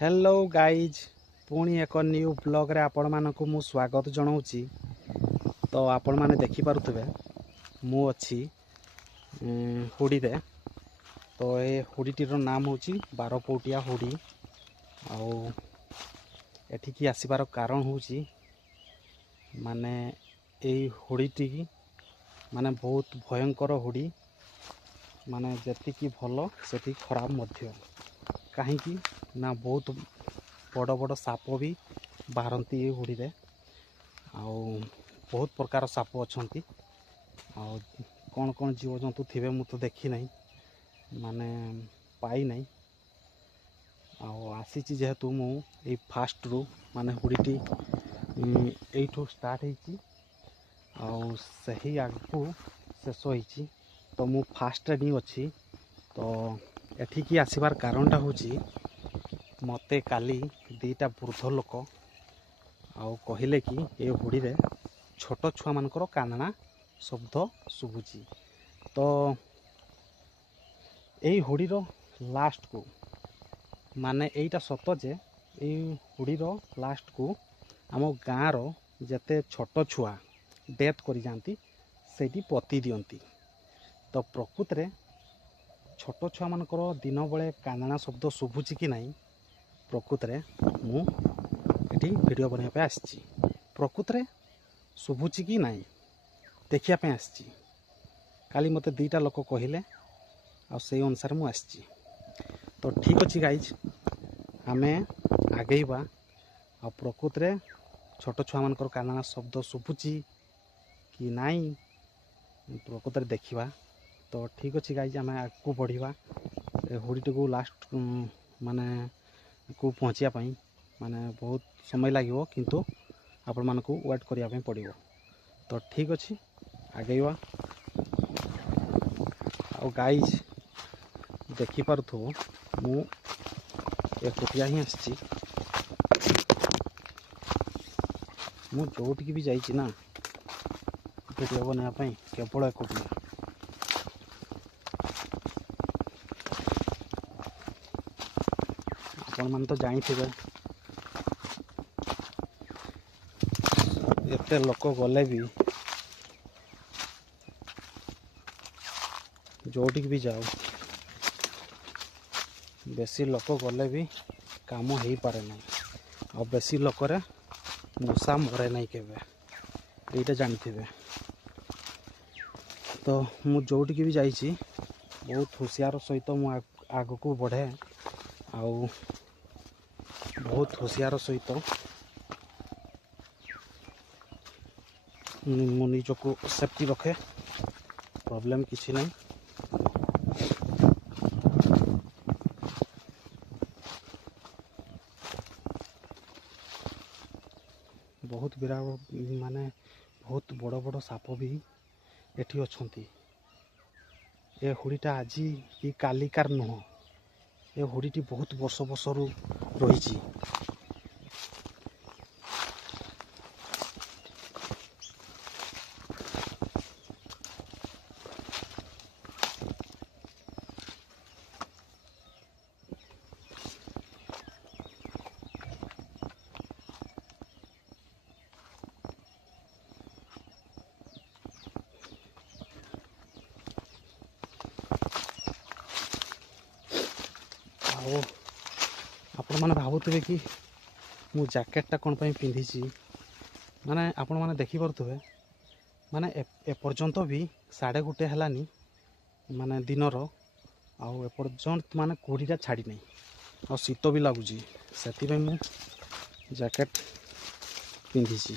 Hello guys पुणी एक new blog रे आपण मानक मु स्वागत जनाऊँगी। तो आपण माने देखि पारुथबे मु अच्छी हुडी रे। तो ये हुडीटीर नाम होची 12 पौटिया हुडी। आउ एठिकी आसीबार कारण होची माने एई हुडीटी माने बहुत भयंकर हुडी, माने जेतिकी भलो सेति खराब मध्य। कहीं ना बहुत बड़ बड़ साप भी बाहरती ये हुडी रे। आउ बहुत प्रकार साप अच्छी। आउ कौन कौन जीव जंतु थे मु तो देखी नहीं, माने पाई नहीं। आउ आसी जेहेतु मु ए फास्ट रु माने हुडीटी एठू स्टार्ट होती आउ सही आगू शेष होती। तो मु फास्ट रे अच्छी। तो एठिकी आसबार कारणटा होची मते काली दीटा वृद्ध लोक आउ कहले कि ए हुडी रे छोट छुआ मानकर कानना शब्द शुभुची। तो यही हुडीर लास्ट को माने एटा सत जे हुडीर लास्ट को आम गाँव जेते छोट छुआ डेथ कर जाती सेठी पति दियंती। तो प्रकृत रे छोट छुआ मानकर दिन बेले कांदना शब्द शुभुची कि नहीं, प्रकृत रे मु एठी वीडियो बनाया पे आसी। प्रकृत रे शुभुची कि नहीं देखिया पे आसी। काली मते दीटा लोक कहले आ से अनुसार मु आसी। तो ठीक अच्छी गाइज आमे आगेबा आ प्रकृत रे छोट छुआ मानकर कांदना शब्द शुभुची कि नहीं प्रकृत रे देखिबा। तो ठीक अच्छे गाइज आम आगू बढ़िया हुडीटी को लास्ट माने को पहुँचा माने बहुत समय लगे, किंतु आपण मानक वेट करने पड़ो। तो ठीक अच्छे आगेवा। आ गाइज देखिपु मु एकुटिया ही आसी। मु जोटिकी भी जाइए ना वीडियो बनाया केवल एकुटिया। आपण मान तो जानी थे एते लोक गले भी जोटिक भी जाओ बेसी लोक गले भी काम हो पारे ना। आ बेसी लोक रे मशा मरे नहीं केबे एटा जानी थे। तो मु जोटिक भी जाइए बहुत होशियार सहित मु आग को बढ़े आउ बहुत होशियार सहित मु निजको सेफ्टी रखे, प्रॉब्लम किसी नहीं। बहुत विराट माने बहुत बड़ बड़ साप भी एठी अछंती। ए हुडीटा आज कि कालिकार नुह, ए हुडीटी बहुत वर्ष वर्ष रु रही। आपण मैंने भावुवे कि मु जैकेटा कौन पिंधि, माने आपण मैंने देखिपे माने एपर्यंत भी 1:30 हलानी माने दिनर आउ एपर्यंत माने कोड़ीटा छाड़ी नहीं आ शीत भी लगुच से मु जैकेट पिंधि।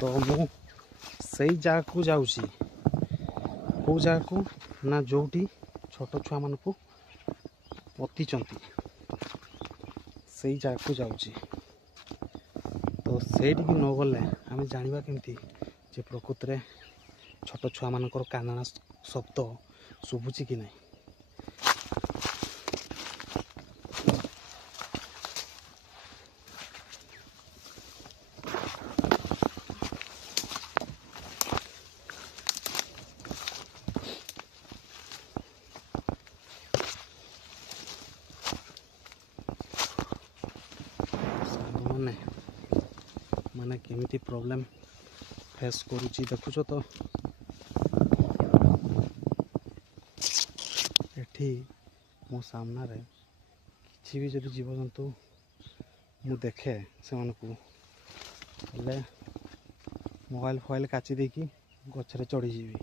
तो मु सही जगह को जाऊँगी कौ जगह को ना जोटी छोट छुआ मान को पतिचंती सही जगह को जाऊँगी। तो सेठी न गले आम जाना केमती जे प्रकृत रे छोट छुआ मानकर कानना शब्द शुभुची कि नहीं। आपने माने केमिति प्रॉब्लम फेस करूची देखुछ तो एठी मो सामना रे किछि भी जदि जीवजंतु मु देखे से मानकू हेले मोबाइल फोबाइल काची देकी गछरे चढ़ी जीवी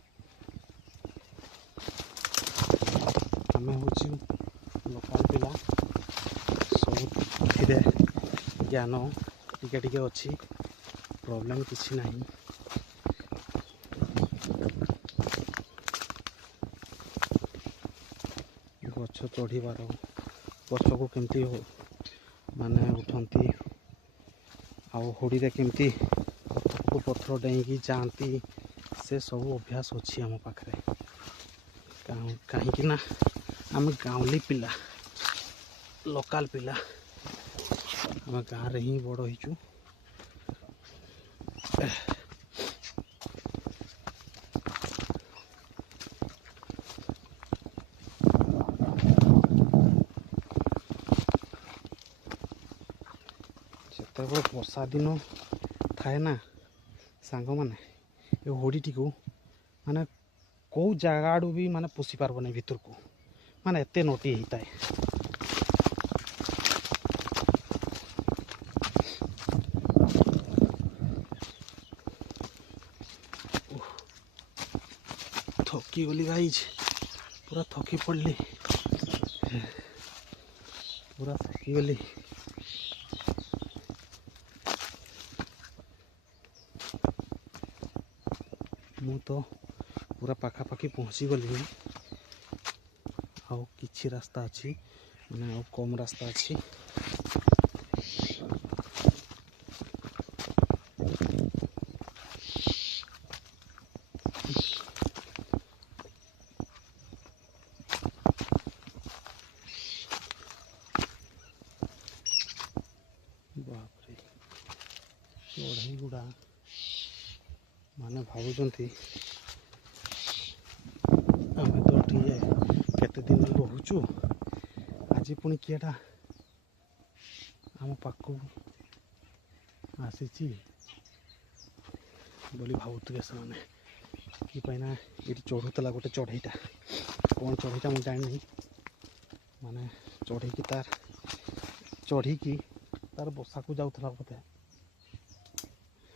आमे होची लोकल पिला सब ज्ञान टिके टिके अच्छी प्रॉब्लम किसी नहीं गछ चढ़ीबार गछ को केमती हो माने उठंती आउ होड़ी केमती को पथर डेईकी जाती से सब अभ्यास अच्छी आम पाखे कहीं ना आम गाँवली पिला लोकल पिला आम गाँव रे ही बड़ होइचु जिते वर्षा दिन थाए ना सांग माने ये होड़ीटी को माने कौ जगह आड़ू भी माने पोषि पार्ब नहीं भितर को माने एते नोटी होता है थकी गली गाइज पूरा थकी पड़ली पूरा थकी गली मु तो पूरा पाखापाखि पहुँची गली आउ किछि रास्ता अच्छी मैंने आउ कम रास्ता अच्छी बापरे चढ़ई गुड़ा माने भावुंती आम तो ये केते दिन रोचु आज पुणी किएटा आम पाक आसी बोली भावुवे से मैंने कि ये चढ़ुला गोटे चढ़ईटा कौन चढ़ईटा मुझे जानी माने चढ़ी तार चढ़ी तार बसा को जाऊला बोधे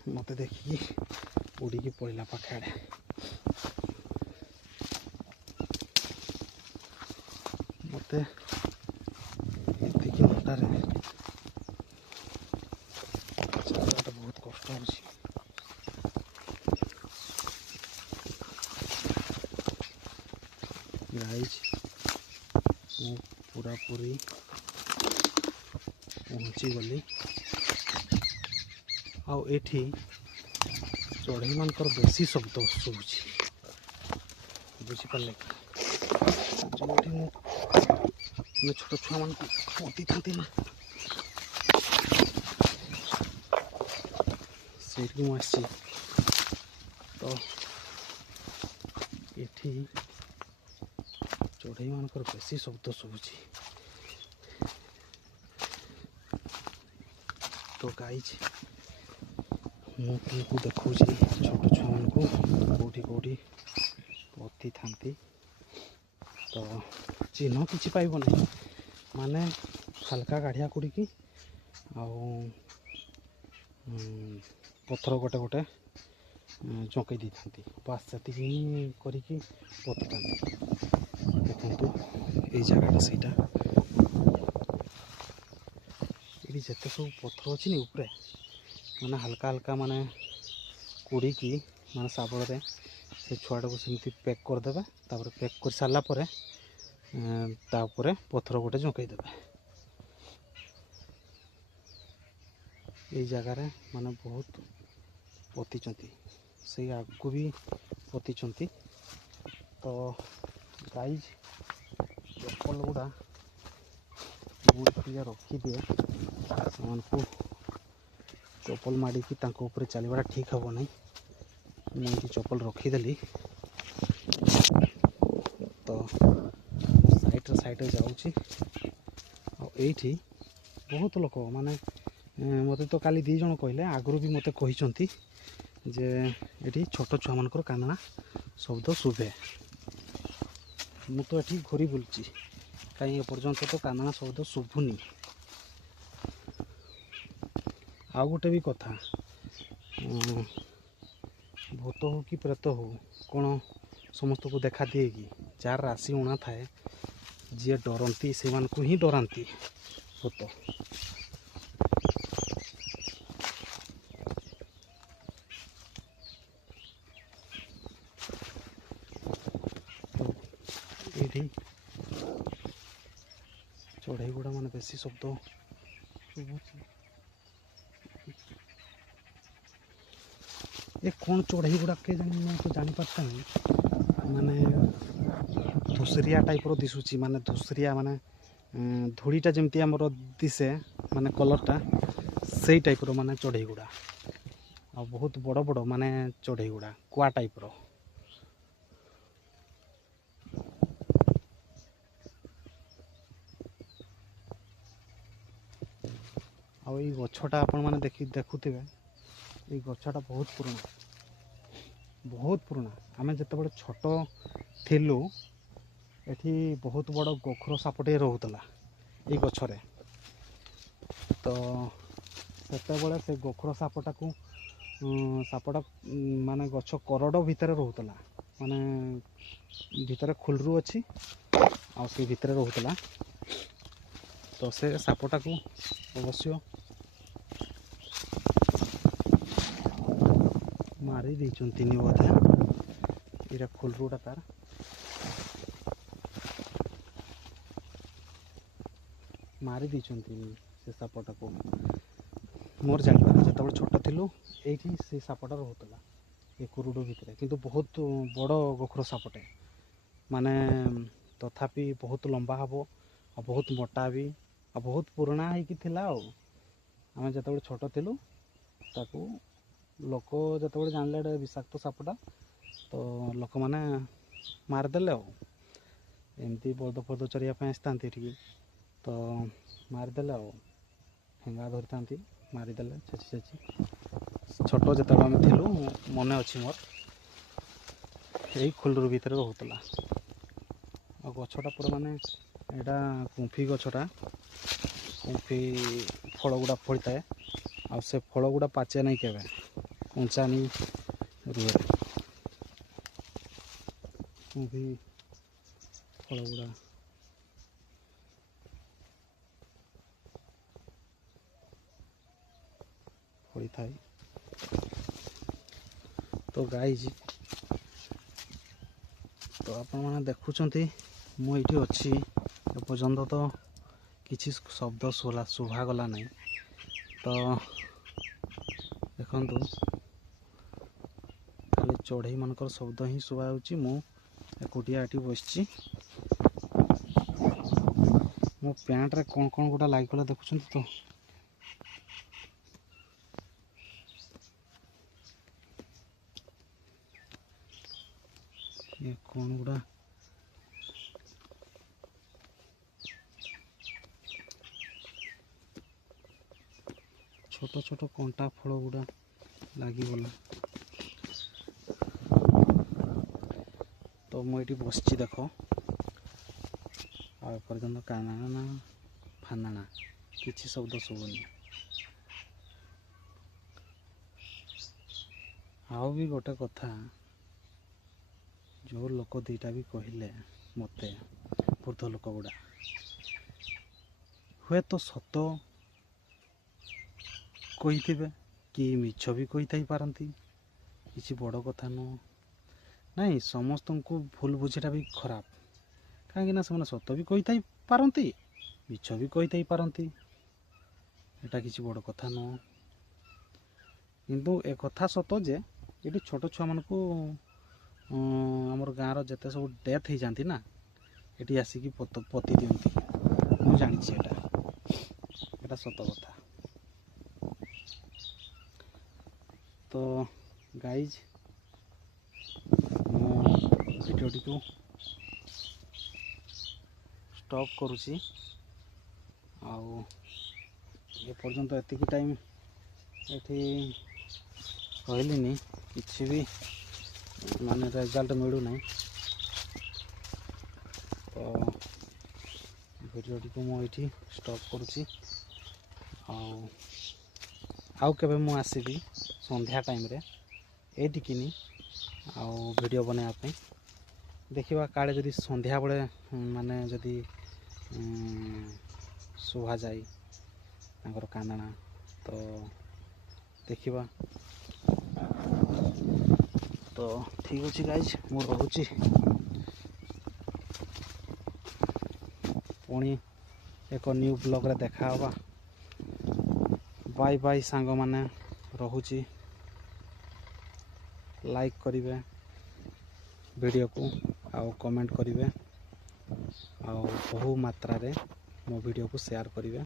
मत देखिकी उड़ी पड़ेगा पाखे आड़े मत ये मोटार बहुत कष्ट हो पूरा पूरी पहुँची गली आउ एठी चढ़ई मानकर बेसी शब्द शुभुची बुझिपारे जो छोट छुआ मान मती था ना से आसी तो एठी चढ़ई मानकर बेसी शब्द शुभुची तो गाइज मु तुमको देखा छोट छुआ मान कौटी कौटी पति था तो चिन्ह किसी पाइब नहीं माने हल्का गाढ़िया कुड़ी पथर गोटे गोटे चौंकई दी था बास से करके पति था देखु ये जगह सहीटा ये जिते सब पथर अच्छी उपरे माने हल्का हल्का माने कुड़ी की माने साबल से छुआटा को सेमती पैक करदे तापर पैक कर सारा पर तापर पथर गोटे झुंकई देवे ये जगार माने बहुत पतिचंती से आगू भी पतिचंती तो गाइज चप्पल गुड़ा बुढ़िया रखी दिए से चप्पल माड़ी की चलवा ठीक हम नहीं मुझे चप्पल रखीदेली तो साइड साइड जाऊँगी बहुत लोक माने ମୋତେ ତ କାଲି 2 ଜଣ କହିଲେ, ଆଗରୁ ବି ମୋତେ କହିଛନ୍ତି ଯେ ଏଠି ଛୋଟ ଛୁଆମାନଙ୍କର କାନ୍ଦଣା ଶବ୍ଦ ଶୁଭେ। ମୁଁ ତ ଏଠି ଘୁରି ବୁଲୁଛି, କାହିଁ ଏପର୍ଯ୍ୟନ୍ତ ତ କାନ୍ଦଣା ଶବ୍ଦ ଶୁଭୁନି। ଆଉ ଗୋଟେ ବି କଥା, ଭୂତ ହଉ କି ପ୍ରେତ ହଉ କ'ଣ ସମସ୍ତଙ୍କୁ ଦେଖା ଦିଏ କି? ଯାହାର ରାଶି ଉଣା ଥାଏ, ଯିଏ ଡରନ୍ତି ସେମାନଙ୍କୁ ହିଁ ଡରାନ୍ତି ଭୂତ। ଏଇଠି ଚଢ଼େଇ ଗୁଡ଼ା ମାନେ ବେଶୀ ଶବ୍ଦ ଶୁଭୁଛି। ଏ କ'ଣ ଚଢ଼େଇ ଗୁଡ଼ା କେଜାଣି, ମୁଁ ତ ଜାଣିପାରିଥାନି। ମାନେ ଧୂସରିଆ ଟାଇପ୍ର ଦିଶୁଛି, ମାନେ ଧୂସରିଆ ମାନେ ଧୂଳିଟା ଯେମିତି ଆମର ଦିଶେ, ମାନେ କଲର୍ଟା ସେଇ ଟାଇପ୍ର ମାନେ ଚଢ଼େଇ ଗୁଡ଼ା। ଆଉ ବହୁତ ବଡ଼ ବଡ଼ ମାନେ ଚଢ଼େଇ ଗୁଡ଼ା, କୁଆ ଟାଇପ୍ର। ଆଉ ଏଇ ଗଛଟା ଆପଣମାନେ ଦେଖୁଥିବେ, ଏଇ ଗଛଟା ବହୁତ ପୁରୁଣା। ଆମେ ଯେତେବେଳେ ଛୋଟ ଥିଲୁ, ଏଠି ବହୁତ ବଡ଼ ଗୋଖର ସାପଟିଏ ରହୁଥିଲା ଏଇ ଗଛରେ। ତ ସେତେବେଳେ ସେ ଗୋଖର ସାପଟା ମାନେ ଗଛ କରଡ଼ ଭିତରେ ରହୁଥିଲା, ମାନେ ଭିତରେ ଖୁଲରୁ ଅଛି ଆଉ ସେ ଭିତରେ ରହୁଥିଲା। ତ ସେ ସାପଟାକୁ ଅବଶ୍ୟ ମାରି ଦେଇଛନ୍ତି ବୋଧେ। ଏଇଟା ଖୁଲରୁଟା ତାର ମାରି ଦେଇଛନ୍ତି ସେ ସାପଟାକୁ। ମୋର ଜାଣିପାରେ, ଯେତେବେଳେ ଛୋଟ ଥିଲୁ ଏଇଠି ସେ ସାପଟା ରହୁଥିଲା ଏ କୁରୁଡୁ ଭିତରେ, କିନ୍ତୁ ବହୁତ ବଡ଼ ଗୋଖର ସାପଟେ, ମାନେ ତଥାପି ବହୁତ ଲମ୍ବା ହେବ ଆଉ ବହୁତ ମୋଟା ବି, ଆଉ ବହୁତ ପୁରୁଣା ହେଇକି ଥିଲା। ଆଉ ଆମେ ଯେତେବେଳେ ଛୋଟ ଥିଲୁ, ତାକୁ ଲୋକ ଯେତେବେଳେ ଜାଣିଲେ ଏଇଟା ବିଷାକ୍ତ ସାପଟା, ତ ଲୋକମାନେ ମାରିଦେଲେ। ଆଉ ଏମିତି ବଳଦ ଫଳଦ ଚରିବା ପାଇଁ ଆସିଥାନ୍ତି ଏଠିକି, ତ ମାରିଦେଲେ। ଆଉ ଠେଙ୍ଗା ଧରିଥାନ୍ତି, ମାରିଦେଲେ ଛେଚି। ଛୋଟ ଯେତେବେଳେ ଆମେ ଥିଲୁ, ମନେ ଅଛି ମୋର, ଏଇ ଖୁଲରୁ ଭିତରେ ରହୁଥିଲା। ଆଉ ଗଛଟା ପୁରା ମାନେ ଏଇଟା କୁମ୍ଫି ଗଛଟା, କୁମ୍ଫି ଫଳ ଗୁଡ଼ା ଫଳିଥାଏ। ଆଉ ସେ ଫଳ ଗୁଡ଼ା ପାଚେ ନାହିଁ କେବେ, କଞ୍ଚା ନି ରୁହେ। କୁମ୍ଫି ଫଳ ଗୁଡ଼ା ଫଳିଥାଏ। ତ ଗାଇଜ, ତ ଆପଣମାନେ ଦେଖୁଛନ୍ତି ମୁଁ ଏଇଠି ଅଛି, ଏପର୍ଯ୍ୟନ୍ତ ତ କିଛି ଶବ୍ଦ ଶୁଭାଗଲା ନାହିଁ। ତ ଦେଖନ୍ତୁ, ଖାଲି ଚଢ଼େଇ ମାନଙ୍କର ଶବ୍ଦ ହିଁ ଶୁଭା ଯାଉଛି। ମୁଁ ଏକୁଟିଆ ଏଠି ବସିଛି। ମୋ ପ୍ୟାଣ୍ଟରେ କ'ଣ ଗୋଟେ ଲାଗିଗଲା, ଦେଖୁଛନ୍ତି ତ। ଏ କ'ଣ ଗୁଡ଼ା ଛୋଟ ଛୋଟ କଣ୍ଟା ଫଳ ଗୁଡ଼ା ଲାଗିଗଲା। ତ ମୁଁ ଏଇଠି ବସିଛି, ଦେଖ। ଆଉ ଏପର୍ଯ୍ୟନ୍ତ କାନ୍ଦଣା ଫାନ୍ଦଣା କିଛି ଶବ୍ଦ ଶୁଭୁନି। ଆଉ ବି ଗୋଟେ କଥା, ଯେଉଁ ଲୋକ ଦୁଇଟା ବି କହିଲେ ମୋତେ, ବୃଦ୍ଧ ଲୋକ ଗୁଡ଼ା, ହୁଏତ ସତ କହିଥିବେ କି ମିଛ ବି କହିଥାଇ ପାରନ୍ତି, କିଛି ବଡ଼ କଥା ନୁହଁ। ନାଇଁ, ସମସ୍ତଙ୍କୁ ଭୁଲ ବୁଝିଟା ବି ଖରାପ, କାହିଁକିନା ସେମାନେ ସତ ବି କହିଥାଇ ପାରନ୍ତି, ମିଛ ବି କହିଥାଇ ପାରନ୍ତି। ଏଇଟା କିଛି ବଡ଼ କଥା ନୁହଁ। କିନ୍ତୁ ଏ କଥା ସତ ଯେ ଏଠି ଛୋଟ ଛୁଆମାନଙ୍କୁ, ଆମର ଗାଁର ଯେତେ ସବୁ ଡେଥ୍ ହେଇଯାନ୍ତି ନା, ଏଠି ଆସିକି ପୋତି ଦିଅନ୍ତି। ମୁଁ ଜାଣିଛି ଏଇଟା ସତ କଥା। ତ ଗାଇଜ, ମୁଁ ଭିଡ଼ିଓଟିକୁ ଷ୍ଟପ୍ କରୁଛି। ଆଉ ए पर्यंत एतिक टाइम एठी कहलिनी किसी भी माने रिजल्ट मिलू ना। तो वीडियो टी को मुझे स्टॉप करुच्ची आउ केबे मु आसीबी संध्या टाइम रे एटिकिनी आउ वीडियो बनाया पे देखिबा काले जदी संध्या बळे माने जदी शोभा जाई तांकर कांदना तो देखिबा। तो ठीक अछि गाइज मु रहूची पुणी एक न्यू ब्लॉग रे देखा होबा। बाय बाय सांग माने रहूची लाइक करिवे वीडियो को आउ कमेंट करिवे आउ बहु मात्रा रे मो वीडियो को शेयर करिवे।